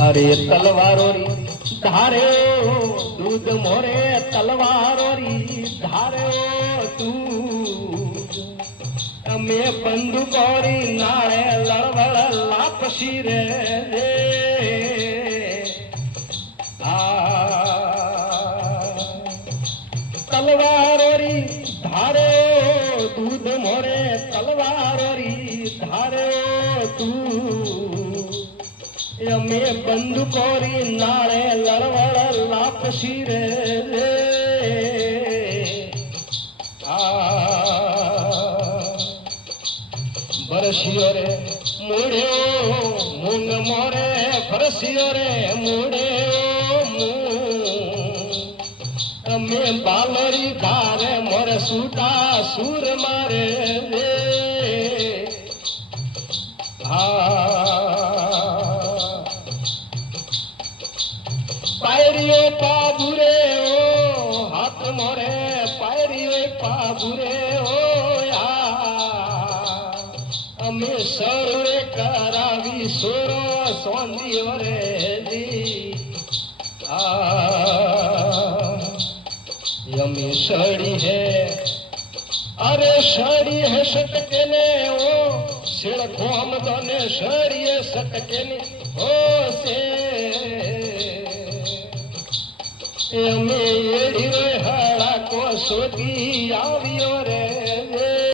अरे तलवारो री धारे दूध मोरे तलवारो री धारे तू अमे बंदूकोरी नाळे लड़वड़ लापसी रे तलवारो री धारे दूध मोरे तलवारो री धारे तू अमे बंदूकोरी नाळे लड़वड़ लापसी रे बरसियो रे मुड़े मूंग मोरे बरसियो रे मुड़े अमे बालरी धारे मोरे सूटा सूर मारे पायरियो पाबुरे ओ हाथ मोरे पायरियो पाबुरे ओ अमे सरुरे करावी सोरो सोंदियो रे दी यमी सड़ी है अरे सड़ी है सटके ने ओ सिड़को हम दोने सड़ी है सटके ने ओ से यमी एड़ी रे हड़ा को सोती आवियो रे